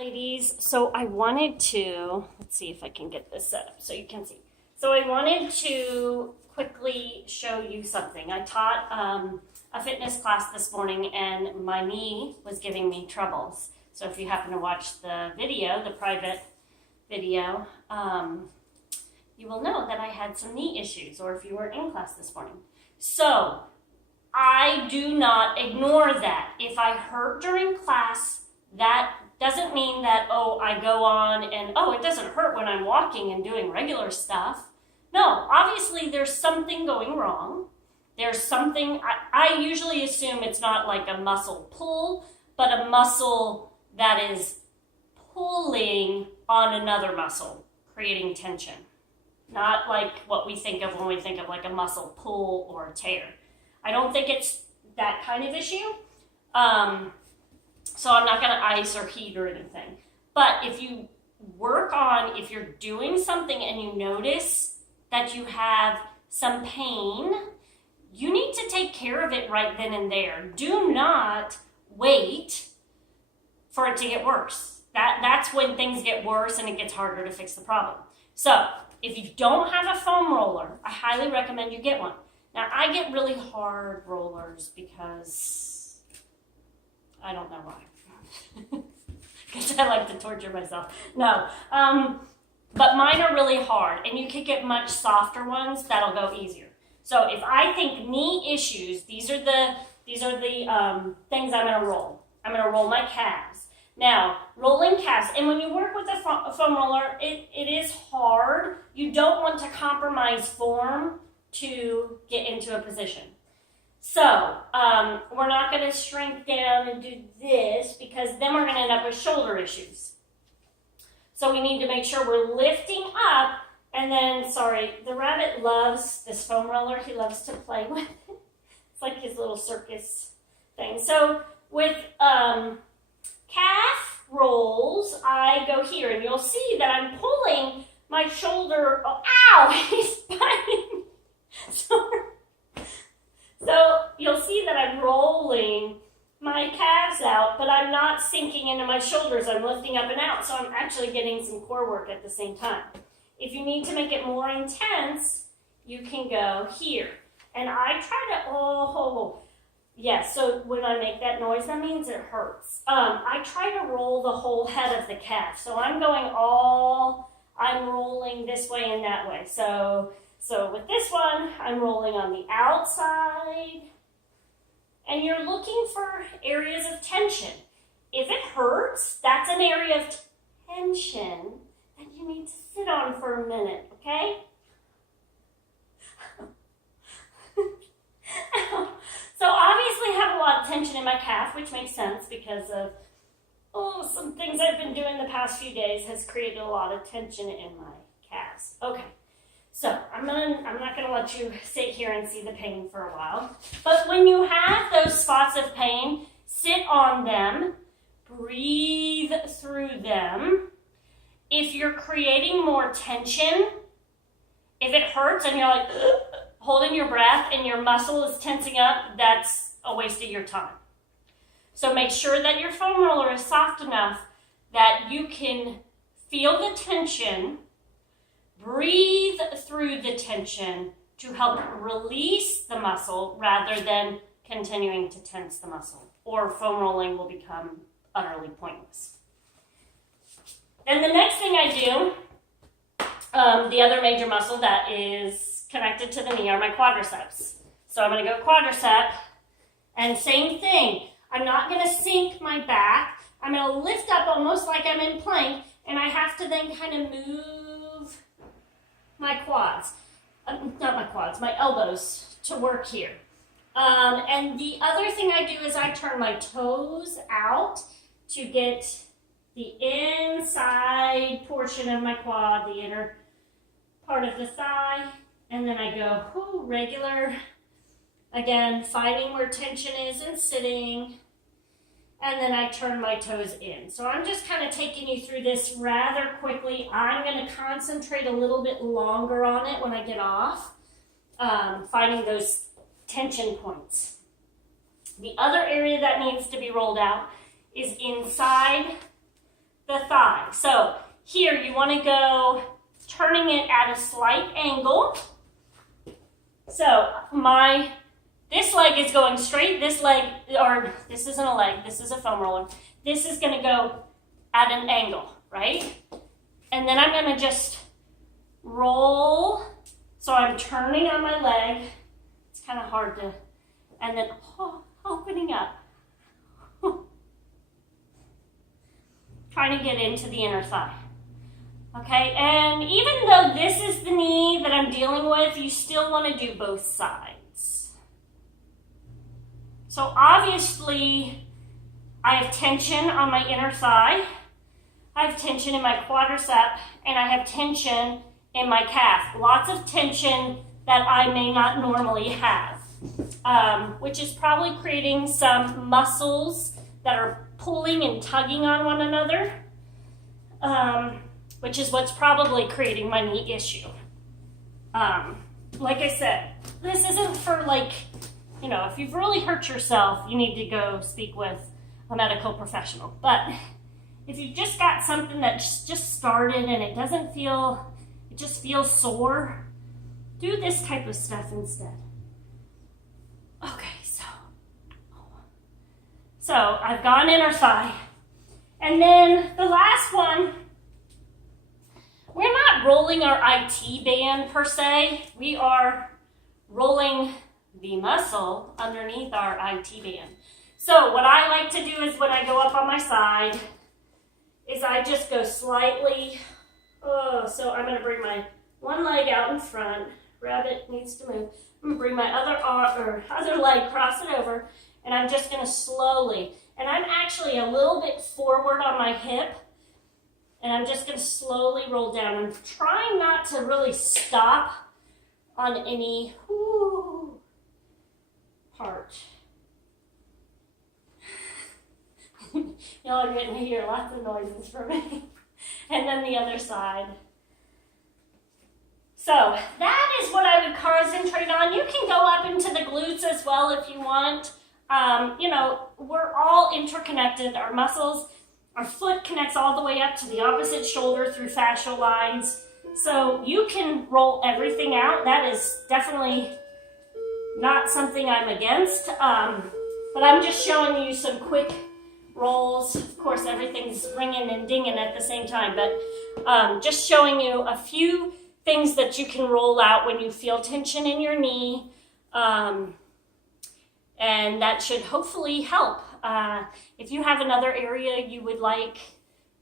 Ladies, so I wanted to, let's see if I can get this set up so you can see. So I wanted to quickly show you something. I taught a fitness class this morning and my knee was giving me troubles. So if you happen to watch the video, the private video, you will know that I had some knee issues, or if you were in class this morning. So I do not ignore that. If I hurt during class, that doesn't mean that, oh, I go on and, oh, it doesn't hurt when I'm walking and doing regular stuff. No, obviously there's something going wrong. There's something, I usually assume it's not like a muscle pull, but a muscle that is pulling on another muscle, creating tension. Not like what we think of when we think of like a muscle pull or a tear. I don't think it's that kind of issue. So I'm not going to ice or heat or anything. But if you work on, if you're doing something and you notice that you have some pain, you need to take care of it right then and there. Do not wait for it to get worse. That's when things get worse and it gets harder to fix the problem. So if you don't have a foam roller, I highly recommend you get one. Now, I get really hard rollers because I don't know why. Because I like to torture myself. No. But mine are really hard, and you can get much softer ones that'll go easier. So if I think knee issues, these are the things I'm going to roll. I'm going to roll my calves. Now, rolling calves, and when you work with a foam roller, it is hard. You don't want to compromise form to get into a position. So, we're not going to shrink down and do this because then we're going to end up with shoulder issues. So we need to make sure we're lifting up, and then, sorry, the rabbit loves this foam roller. He loves to play with it. It's like his little circus thing. So with calf rolls, I go here, and you'll see that I'm pulling my shoulder. Oh, ow, he's biting. Sorry. So you'll see that I'm rolling my calves out, but I'm not sinking into my shoulders. I'm lifting up and out, so I'm actually getting some core work at the same time. If you need to make it more intense, you can go here. And I try to, yes, so when I make that noise, that means it hurts. I try to roll the whole head of the calf. So I'm rolling this way and that way. So with this one, I'm rolling on the outside, and you're looking for areas of tension. If it hurts, that's an area of tension that you need to sit on for a minute, okay? So obviously I have a lot of tension in my calf, which makes sense because of, some things I've been doing the past few days has created a lot of tension in my calves. Okay. So I'm not going to let you sit here and see the pain for a while. But when you have those spots of pain, sit on them, breathe through them. If you're creating more tension, if it hurts and you're like holding your breath and your muscle is tensing up, that's a waste of your time. So make sure that your foam roller is soft enough that you can feel the tension. Breathe through the tension to help release the muscle rather than continuing to tense the muscle, or foam rolling will become utterly pointless. Then the next thing I do, the other major muscle that is connected to the knee are my quadriceps. So I'm going to go quadricep, and same thing. I'm not going to sink my back. I'm going to lift up almost like I'm in plank, and I have to then kind of move my quads, my elbows to work here. And the other thing I do is I turn my toes out to get the inside portion of my quad, the inner part of the thigh, and then I go regular, again, finding where tension is and sitting, and then I turn my toes in. So I'm just kind of taking you through this rather quickly. I'm going to concentrate a little bit longer on it when I get off, finding those tension points. The other area that needs to be rolled out is inside the thigh. So here you want to go turning it at a slight angle. So this leg is going straight, this leg, or this isn't a leg, this is a foam roller. This is going to go at an angle, right? And then I'm going to just roll. So I'm turning on my leg. It's kind of hard to, and then opening up. Trying to get into the inner thigh. Okay, and even though this is the knee that I'm dealing with, you still want to do both sides. So obviously, I have tension on my inner thigh, I have tension in my quadricep, and I have tension in my calf. Lots of tension that I may not normally have, which is probably creating some muscles that are pulling and tugging on one another, which is what's probably creating my knee issue. Like I said, this isn't for if you've really hurt yourself, you need to go speak with a medical professional. But if you've just got something that just started and it just feels sore, do this type of stuff instead. Okay, so I've gone inner thigh. And then the last one, we're not rolling our IT band per se. We are rolling the muscle underneath our IT band. So what I like to do is when I go up on my side, is I just go slightly, so I'm gonna bring my one leg out in front. Rabbit needs to move. I'm gonna bring my other leg, cross it over, and I'm just gonna slowly, and I'm actually a little bit forward on my hip, and I'm just gonna slowly roll down. I'm trying not to really stop on any part. Y'all are getting to hear lots of noises from me. And then the other side. So that is what I would concentrate on. You can go up into the glutes as well if you want. We're all interconnected. Our muscles, our foot connects all the way up to the opposite shoulder through fascial lines. So you can roll everything out. That is definitely not something I'm against. But I'm just showing you some quick rolls. Of course, everything's ringing and dinging at the same time, but just showing you a few things that you can roll out when you feel tension in your knee, and that should hopefully help. If you have another area you would like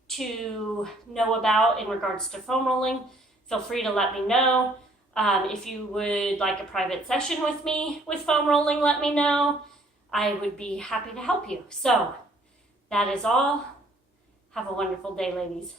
to know about in regards to foam rolling, feel free to let me know. If you would like a private session with me with foam rolling, let me know. I would be happy to help you. So that is all. Have a wonderful day, ladies.